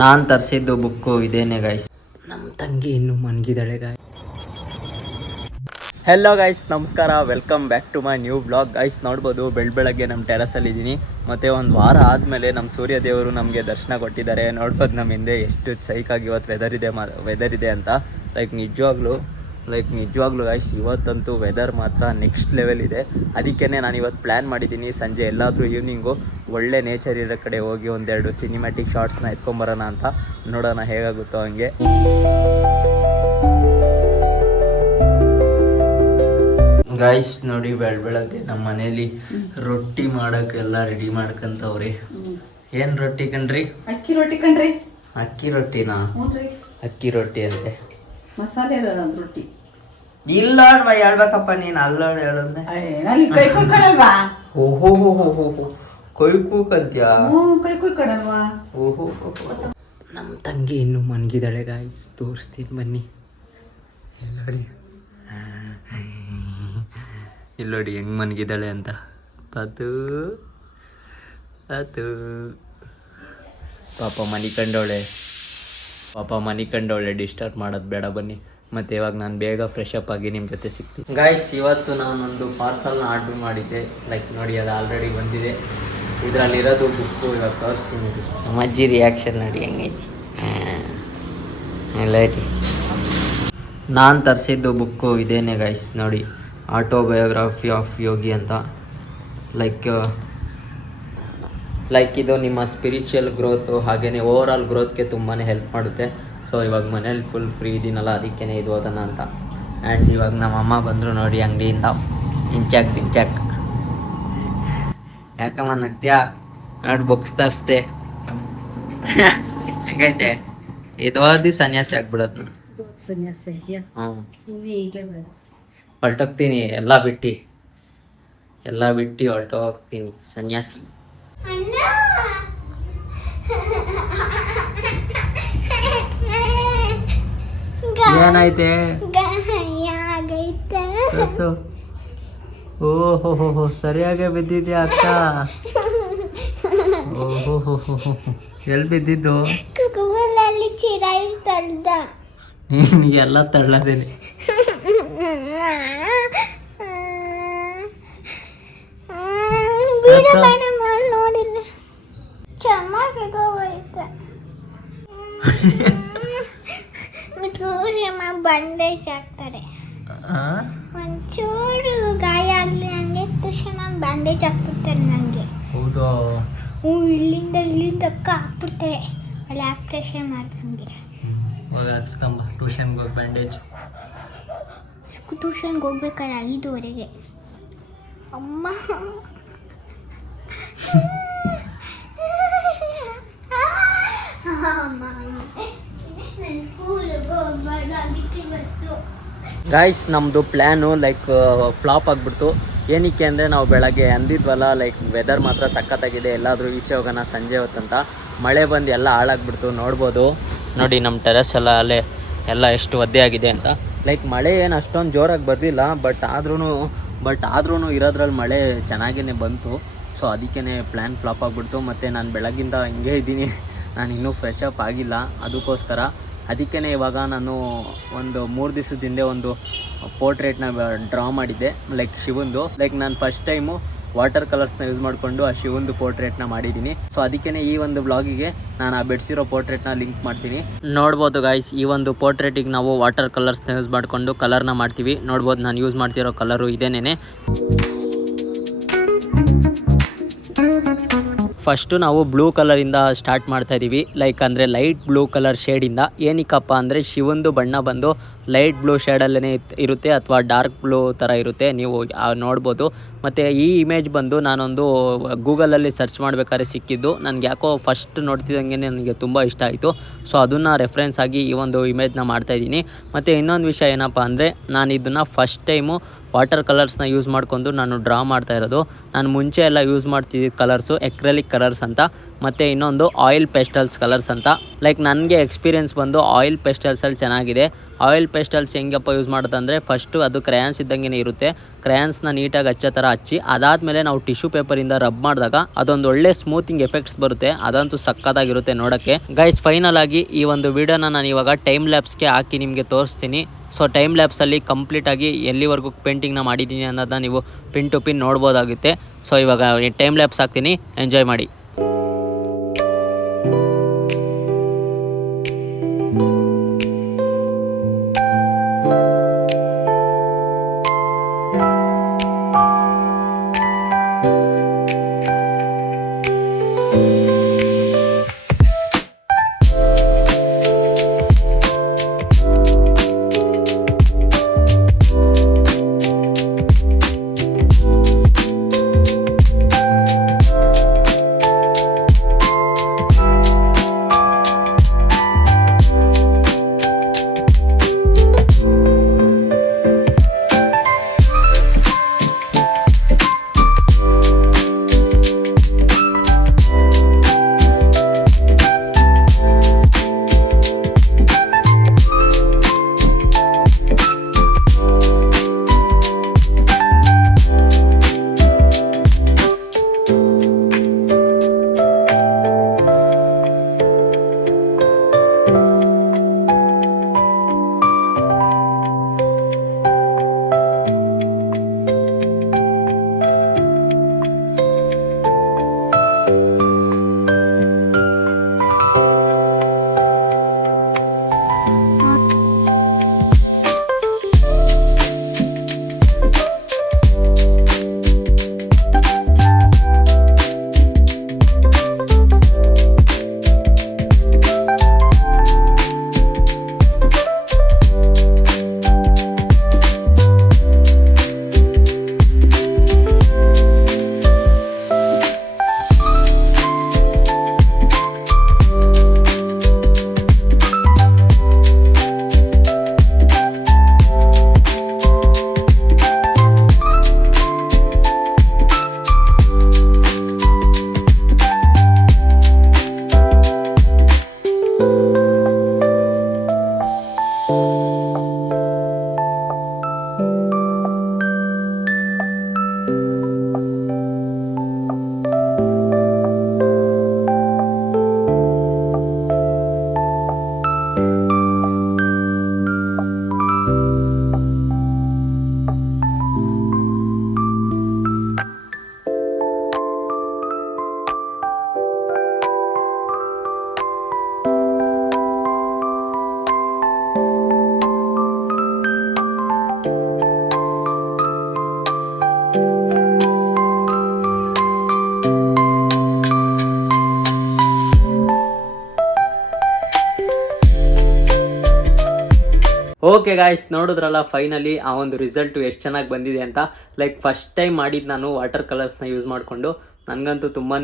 ನಾನು ತರಿಸಿದ್ದು ಬುಕ್ಕು ಇದೇನೆ ಗಾಯ್ಸ್. ನಮ್ಮ ತಂಗಿ ಇನ್ನೂ ಮನ್ಗಿದ್ದಾಳೆ ಗಾಯ್ಸ್. ಹೆಲೋ ಗೈಸ್, ನಮಸ್ಕಾರ, welcome back to my new blog. Guys ನೋಡ್ಬೋದು ಬೆಳಗ್ಗೆ ನಮ್ಮ ಟೆರಸಲ್ಲಿದ್ದೀನಿ. ಮತ್ತು ಒಂದು ವಾರ ಆದಮೇಲೆ ನಮ್ಮ ಸೂರ್ಯ ದೇವರು ನಮಗೆ ದರ್ಶನ ಕೊಟ್ಟಿದ್ದಾರೆ. ನೋಡ್ಬೋದು ನಮ್ಮ ಹಿಂದೆ ಎಷ್ಟು ಸೈಕಾಗಿ ಇವತ್ತು ವೆದರ್ ಇದೆ ಅಂತ. ನಿಜವಾಗ್ಲೂ ಗೈಸ್ ಇವತ್ತಂತೂ ವೆದರ್ ಮಾತ್ರ ನೆಕ್ಸ್ಟ್ ಲೆವೆಲ್ ಇದೆ. ಅದಕ್ಕೇ ನಾನು ಇವತ್ತು ಪ್ಲ್ಯಾನ್ ಮಾಡಿದ್ದೀನಿ, ಸಂಜೆ ಎಲ್ಲಾದರೂ ಈವ್ನಿಂಗು ಒಳ್ಳೆ ನೇಚರ್ ಇರೋ ಕಡೆ ಹೋಗಿ ಒಂದೆರಡು ಸಿನಿಮ್ಯಾಟಿಕ್ ಶಾರ್ಟ್ಸ್ನ ಎತ್ಕೊಂಬರೋಣ ಅಂತ. ನೋಡೋಣ ಹೇಗಾಗುತ್ತೋ ಹಂಗೆ. ಗಾಯ್ಸ್ ನೋಡಿ, ಬೆಳಗ್ಗೆ ನಮ್ಮ ಮನೇಲಿ ರೊಟ್ಟಿ ಮಾಡೋಕ್ಕೆಲ್ಲ ರೆಡಿ ಮಾಡ್ಕೊಂತವ್ರಿ. ಏನು ರೊಟ್ಟಿ ಕಣ್ರಿ? ಅಕ್ಕಿ ರೊಟ್ಟಿ ಕಣ್ರಿ. ಅಕ್ಕಿ ರೊಟ್ಟಿನಾ? ಅಕ್ಕಿ ರೊಟ್ಟಿ ಅಂತೆ, ಮಸಾಲೆ ರೊಟ್ಟಿ ಇಲ್ಲ ಹೇಳ್ಬೇಕಪ್ಪ ನೀನು. ಅಲ್ಲೋಡ್ ಹೇಳೋದ್ರೆ ಕೈ ಕುಯ್ಕೊಳಲ್ವಾ? ಓಹೋ ಕೊಯ್ ಕೂಕಂತ್ಯಾ? ಕೈ ಕುಯ್ಕೊಳಲ್ವಾ? ಓಹೋ ನಮ್ಮ ತಂಗಿ ಇನ್ನೂ ಮನ್ಗಿದ್ದಾಳೆ ಗಾಯ್ಸ್, ತೋರಿಸ್ತೀನಿ ಬನ್ನಿ. ಇಲ್ಲೋಡಿ ಹೆಂಗೆ ಮನ್ಗಿದ್ದಾಳೆ ಅಂತ. ಅದು ಪಾಪ ಮನಿ ಕಂಡವಳೆ, ಡಿಸ್ಟರ್ಬ್ ಮಾಡೋದು ಬೇಡ ಬನ್ನಿ. ಮತ್ತು ಇವಾಗ ನಾನು ಬೇಗ ಫ್ರೆಶ್ ಅಪ್ ಆಗಿ ನಿಮ್ಮ ಜೊತೆ ಸಿಗ್ತೀನಿ. ಗಾಯ್ಸ್, ಇವತ್ತು ನಾನೊಂದು ಪಾರ್ಸಲ್ನ ಆರ್ಡ್ರ್ ಮಾಡಿದ್ದೆ. ನೋಡಿ, ಅದು ಆಲ್ರೆಡಿ ಬಂದಿದೆ. ಇದರಲ್ಲಿರೋದು ಬುಕ್ಕು ಇವಾಗ ತೋರಿಸ್ತೀನಿ. ನಮ್ಮ ಅಜ್ಜಿ ರಿಯಾಕ್ಷನ್ ನೋಡಿ ಹೆಂಗೈತಿ. ಎಲ್ಲ ಐತಿ. ನಾನು ತರಿಸಿದ್ದು ಬುಕ್ಕು ಇದೇನೆ ಗೈಸ್. ನೋಡಿ, ಆಟೋಬಯೋಗ್ರಫಿ ಆಫ್ ಯೋಗಿ ಅಂತ. ಲೈಕ್ ಇದು ನಿಮ್ಮ ಸ್ಪಿರಿಚುವಲ್ ಗ್ರೋತು ಹಾಗೆಯೇ ಓವರಾಲ್ ಗ್ರೋತ್ಗೆ ತುಂಬಾ ಹೆಲ್ಪ್ ಮಾಡುತ್ತೆ. ಸೊ ಇವಾಗ ಮನೇಲಿ ಫುಲ್ ಫ್ರೀ ಇದ್ದೀನಲ್ಲ, ಅದಕ್ಕೇ ಇದು ಓದೋಣ ಅಂತ. ಆ್ಯಂಡ್ ಇವಾಗ ನಮ್ಮ ಅಮ್ಮ ಬಂದರು ನೋಡಿ ಅಂಗಡಿಯಿಂದ. ಪಿಂಚಾಕ್ ಯಾಕಮ್ಮ ನಗ್ತ್ಯಾ? ನೋಡಿ ಬುಕ್ಸ್ ತರಿಸ್ದೆ. ಹೇಗೈತೆ ಇದು? ಓದಿ ಸನ್ಯಾಸಿ ಆಗ್ಬಿಡೋದು ನಾನು. ಹೊರಟೋಗ್ತೀನಿ, ಎಲ್ಲ ಬಿಟ್ಟು ಹೊರಟೋಗ್ತೀನಿ, ಸನ್ಯಾಸಿ. ಏನಾಯ್ತೆ? ಓಹೋ ಸರಿಯಾಗೇ ಬಿದ್ದಿದ್ಯಾ ಅಕ್ಕ? ಓಹೋ ಎಲ್ಲಿ ಬಿದ್ದಿದ್ದು? ಎಲ್ಲ ತಳ್ಳದೇನೆ. ನೋಡಿಲ್ಲ, ಚೆನ್ನಾಗಿದೋಗೈತೆ. ಸೂರ್ಯಮ್ಮ ಬಂಡೇಜ್ ಹಾಕ್ತಾರೆ. ಒಂಚೂರು ಗಾಯ ಆಗಲಿ ಹಂಗೆ ತಕ್ಷಣ ಬ್ಯಾಂಡೇಜ್ ಹಾಕ್ಬಿಡ್ತಾರೆ ನನಗೆ. ಹೌದಾ? ಇಲ್ಲಿಂದ ಹಾಕ್ಬಿಡ್ತಾರೆ. ಅಲ್ಲಿ ಆಪ್ರೇಷನ್ ಮಾಡ್ದಂಗೆ. ಹಾಕ್ಸ್ಕೊಂಬ, ಟ್ಯೂಷನ್ಗೆ ಹೋಗಿ ಬ್ಯಾಂಡೇಜ್. ಟ್ಯೂಷನ್ಗೆ ಹೋಗ್ಬೇಕಾದ್ರೆ 5:30 ಅಮ್ಮ. ಗಾಯ್ಸ್, ನಮ್ಮದು ಪ್ಲ್ಯಾನು ಫ್ಲಾಪ್ ಆಗಿಬಿಡ್ತು. ಏನಕ್ಕೆ ಅಂದರೆ ನಾವು ಬೆಳಗ್ಗೆ ಅಂದಿದ್ವಲ್ಲ, ವೆದರ್ ಮಾತ್ರ ಸಖತ್ತಾಗಿದೆ, ಎಲ್ಲಾದರೂ ಈಚೆ ಹೋಗೋಣ ಸಂಜೆ ಹೊತ್ತಂತ. ಮಳೆ ಬಂದು ಎಲ್ಲ ಹಾಳಾಗ್ಬಿಡ್ತು. ನೋಡ್ಬೋದು ನೋಡಿ ನಮ್ಮ ಟೆರಸ್ ಎಲ್ಲ ಎಷ್ಟು ಒದ್ದೆ ಆಗಿದೆ ಅಂತ. ಮಳೆ ಏನು ಅಷ್ಟೊಂದು ಜೋರಾಗಿ ಬರ್ದಿಲ್ಲ, ಬಟ್ ಆದ್ರೂ ಇರೋದ್ರಲ್ಲಿ ಮಳೆ ಚೆನ್ನಾಗೇ ಬಂತು. ಸೊ ಅದಕ್ಕೇ ಪ್ಲ್ಯಾನ್ ಫ್ಲಾಪ್ ಆಗಿಬಿಡ್ತು. ಮತ್ತು ನಾನು ಬೆಳಗ್ಗಿಂದ ಹಿಂಗೆ ಇದ್ದೀನಿ, ನಾನು ಇನ್ನೂ ಫ್ರೆಶ್ ಅಪ್ ಆಗಿಲ್ಲ. ಅದಕ್ಕೇ ಇವಾಗ ನಾನು ಒಂದು 3 ದಿವಸದ ಹಿಂದೆ ಒಂದು ಪೋರ್ಟ್ರೇಟ್ನ ಡ್ರಾ ಮಾಡಿದ್ದೆ, ಶಿವಂದು. ನಾನು ಫಸ್ಟ್ ಟೈಮು ವಾಟರ್ ಕಲರ್ಸ್ನ ಯೂಸ್ ಮಾಡಿಕೊಂಡು ಆ ಶಿವಂದು ಪೋರ್ಟ್ರೇಟ್ನ ಮಾಡಿದ್ದೀನಿ. ಸೊ ಅದಕ್ಕೇ ಈ ಒಂದು ಬ್ಲಾಗಿಗೆ ನಾನು ಆ ಬಿಡಿಸಿರೋ ಪೋರ್ಟ್ರೇಟ್ನ ಲಿಂಕ್ ಮಾಡ್ತೀನಿ. ನೋಡ್ಬೋದು ಗಾಯ್ಸ್, ಈ ಒಂದು ಪೋರ್ಟ್ರೇಟಿಗೆ ನಾವು ವಾಟರ್ ಕಲರ್ಸ್ನ ಯೂಸ್ ಮಾಡಿಕೊಂಡು ಕಲರ್ನ ಮಾಡ್ತೀವಿ. ನೋಡ್ಬೋದು ನಾನು ಯೂಸ್ ಮಾಡ್ತಿರೋ ಕಲರು ಇದೇನೇ. ಫಸ್ಟು ನಾವು ಬ್ಲೂ ಕಲರಿಂದ ಸ್ಟಾರ್ಟ್ ಮಾಡ್ತಾಯಿದ್ದೀವಿ. ಅಂದರೆ ಲೈಟ್ ಬ್ಲೂ ಕಲರ್ ಶೇಡಿಂದ. ಏನಕ್ಕಪ್ಪ ಅಂದರೆ ಶಿವಂದು ಬಣ್ಣ ಬಂದು ಲೈಟ್ ಬ್ಲೂ ಶೇಡಲ್ಲೇ ಇರುತ್ತೆ, ಅಥವಾ ಡಾರ್ಕ್ ಬ್ಲೂ ಥರ ಇರುತ್ತೆ, ನೀವು ನೋಡ್ಬೋದು. ಮತ್ತು ಈ ಇಮೇಜ್ ಬಂದು ನಾನೊಂದು ಗೂಗಲಲ್ಲಿ ಸರ್ಚ್ ಮಾಡಬೇಕಾದ್ರೆ ಸಿಕ್ಕಿದ್ದು. ನನಗೆ ಯಾಕೋ ಫಸ್ಟ್ ನೋಡ್ತಿದ್ದಂಗೆ ನನಗೆ ತುಂಬ ಇಷ್ಟ ಆಯಿತು. ಸೊ ಅದನ್ನು ರೆಫರೆನ್ಸ್ ಆಗಿ ಈ ಒಂದು ಇಮೇಜ್ನ ಮಾಡ್ತಾಯಿದ್ದೀನಿ. ಮತ್ತು ಇನ್ನೊಂದು ವಿಷಯ ಏನಪ್ಪ ಅಂದರೆ, ನಾನು ಇದನ್ನು ಫಸ್ಟ್ ಟೈಮು ವಾಟರ್ ಕಲರ್ಸ್ನ ಯೂಸ್ ಮಾಡ್ಕೊಂಡು ನಾನು ಡ್ರಾ ಮಾಡ್ತಾ ಇರೋದು. ನಾನು ಮುಂಚೆ ಎಲ್ಲ ಯೂಸ್ ಮಾಡ್ತಿದ್ದ ಕಲರ್ಸು ಎಕ್ರೆಲಿಕ್ ಕಲರ್ಸ್ ಅಂತ, ಮತ್ತು ಇನ್ನೊಂದು ಆಯಿಲ್ ಪೆಸ್ಟಲ್ಸ್ ಕಲರ್ಸ್ ಅಂತ. ಲೈಕ್ ನನಗೆ ಎಕ್ಸ್ಪೀರಿಯೆನ್ಸ್ ಬಂದು ಆಯಿಲ್ ಪೆಸ್ಟಲ್ಸಲ್ಲಿ ಚೆನ್ನಾಗಿದೆ. ಆಯಿಲ್ ಪೆಸ್ಟಲ್ಸ್ ಹೆಂಗಪ್ಪ ಯೂಸ್ ಮಾಡೋದಂದರೆ, ಫಸ್ಟು ಅದು ಕ್ರಯಾನ್ಸ್ ಇದ್ದಂಗೆ ಇರುತ್ತೆ. ಕ್ರಯಾನ್ಸ್ನ ನೀಟಾಗಿ ಹಚ್ಚೋ ಥರ ಹಚ್ಚಿ ಅದಾದಮೇಲೆ ನಾವು ಟಿಶ್ಯೂ ಪೇಪರಿಂದ ರಬ್ ಮಾಡಿದಾಗ ಅದೊಂದು ಒಳ್ಳೆ ಸ್ಮೂತಿಂಗ್ ಎಫೆಕ್ಟ್ಸ್ ಬರುತ್ತೆ. ಅದಂತೂ ಸಕ್ಕತ್ತಾಗಿರುತ್ತೆ ನೋಡೋಕ್ಕೆ. ಗೈಸ್ ಫೈನಲ್ ಆಗಿ ಈ ಒಂದು ವಿಡಿಯೋನ ನಾನು ಇವಾಗ ಟೈಮ್ ಲ್ಯಾಪ್ಸ್ಗೆ ಹಾಕಿ ನಿಮಗೆ ತೋರಿಸ್ತೀನಿ. ಸೊ ಟೈಮ್ ಲ್ಯಾಪ್ಸಲ್ಲಿ ಕಂಪ್ಲೀಟಾಗಿ ಎಲ್ಲಿವರೆಗೂ ಪೇಂಟಿಂಗ್ನ ಮಾಡಿದ್ದೀನಿ ಅನ್ನೋದನ್ನ ನೀವು ಪಿನ್ ಟು ಪಿನ್ ನೋಡ್ಬೋದಾಗುತ್ತೆ. ಸೊ ಇವಾಗ ಟೈಮ್ ಲ್ಯಾಪ್ಸ್ ಹಾಕ್ತೀನಿ, ಎಂಜಾಯ್ ಮಾಡಿ. ಓಕೆ ಗಾಯ್ಸ್, ನೋಡಿದ್ರಲ್ಲ ಫೈನಲಿ ಆ ಒಂದು ರಿಸಲ್ಟು ಎಷ್ಟು ಚೆನ್ನಾಗಿ ಬಂದಿದೆ ಅಂತ. ಲೈಕ್ ಫಸ್ಟ್ ಟೈಮ್ ಮಾಡಿದ್ದು ನಾನು ವಾಟರ್ ಕಲರ್ಸ್ನ ಯೂಸ್ ಮಾಡಿಕೊಂಡು, ನನಗಂತೂ ತುಂಬಾ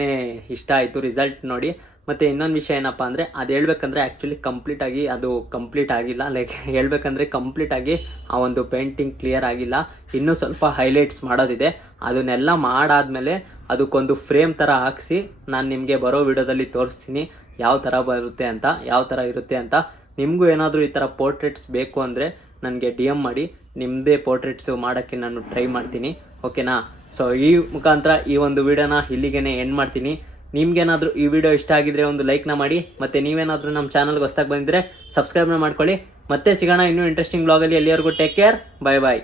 ಇಷ್ಟ ಆಯಿತು ರಿಸಲ್ಟ್ ನೋಡಿ. ಮತ್ತು ಇನ್ನೊಂದು ವಿಷಯ ಏನಪ್ಪ ಅಂದರೆ, ಅದು ಹೇಳ್ಬೇಕಂದ್ರೆ ಆ್ಯಕ್ಚುಲಿ ಕಂಪ್ಲೀಟಾಗಿ ಅದು ಕಂಪ್ಲೀಟ್ ಆಗಿಲ್ಲ. ಲೈಕ್ ಹೇಳ್ಬೇಕಂದ್ರೆ ಕಂಪ್ಲೀಟಾಗಿ ಆ ಒಂದು ಪೇಂಟಿಂಗ್ ಕ್ಲಿಯರ್ ಆಗಿಲ್ಲ, ಇನ್ನೂ ಸ್ವಲ್ಪ ಹೈಲೈಟ್ಸ್ ಮಾಡೋದಿದೆ. ಅದನ್ನೆಲ್ಲ ಮಾಡಾದಮೇಲೆ ಅದಕ್ಕೊಂದು ಫ್ರೇಮ್ ಥರ ಹಾಕಿಸಿ ನಾನು ನಿಮಗೆ ಬರೋ ವಿಡಿಯೋದಲ್ಲಿ ತೋರಿಸ್ತೀನಿ ಯಾವ ಥರ ಬರುತ್ತೆ ಅಂತ, ಯಾವ ಥರ ಇರುತ್ತೆ ಅಂತ. ನಿಮಗೂ ಏನಾದರೂ ಈ ಥರ ಪೋರ್ಟ್ರೇಟ್ಸ್ ಬೇಕು ಅಂದರೆ ನನಗೆ ಡಿ ಎಮ್ ಮಾಡಿ, ನಿಮ್ಮದೇ ಪೋರ್ಟ್ರೇಟ್ಸು ಮಾಡೋಕ್ಕೆ ನಾನು ಟ್ರೈ ಮಾಡ್ತೀನಿ, ಓಕೆನಾ? ಸೊ ಈ ಮುಖಾಂತರ ಈ ಒಂದು ವಿಡಿಯೋನ ಇಲ್ಲಿಗೆ ಎಂಡ್ ಮಾಡ್ತೀನಿ. ನಿಮ್ಗೇನಾದರೂ ಈ ವಿಡಿಯೋ ಇಷ್ಟ ಆಗಿದ್ರೆ ಒಂದು ಲೈಕ್ನ ಮಾಡಿ, ಮತ್ತು ನೀವೇನಾದರೂ ನಮ್ಮ ಚಾನಲ್ಗೆ ಹೊಸದಾಗಿ ಬಂದಿದ್ರೆ ಸಬ್ಸ್ಕ್ರೈಬ್ನ ಮಾಡ್ಕೊಳ್ಳಿ. ಮತ್ತೆ ಸಿಗೋಣ ಇನ್ನೂ ಇಂಟ್ರೆಸ್ಟಿಂಗ್ ಬ್ಲಾಗಲ್ಲಿ. ಎಲ್ಲಿವರೆಗೂ ಟೇಕ್ ಕೇರ್, ಬಾಯ್ ಬಾಯ್.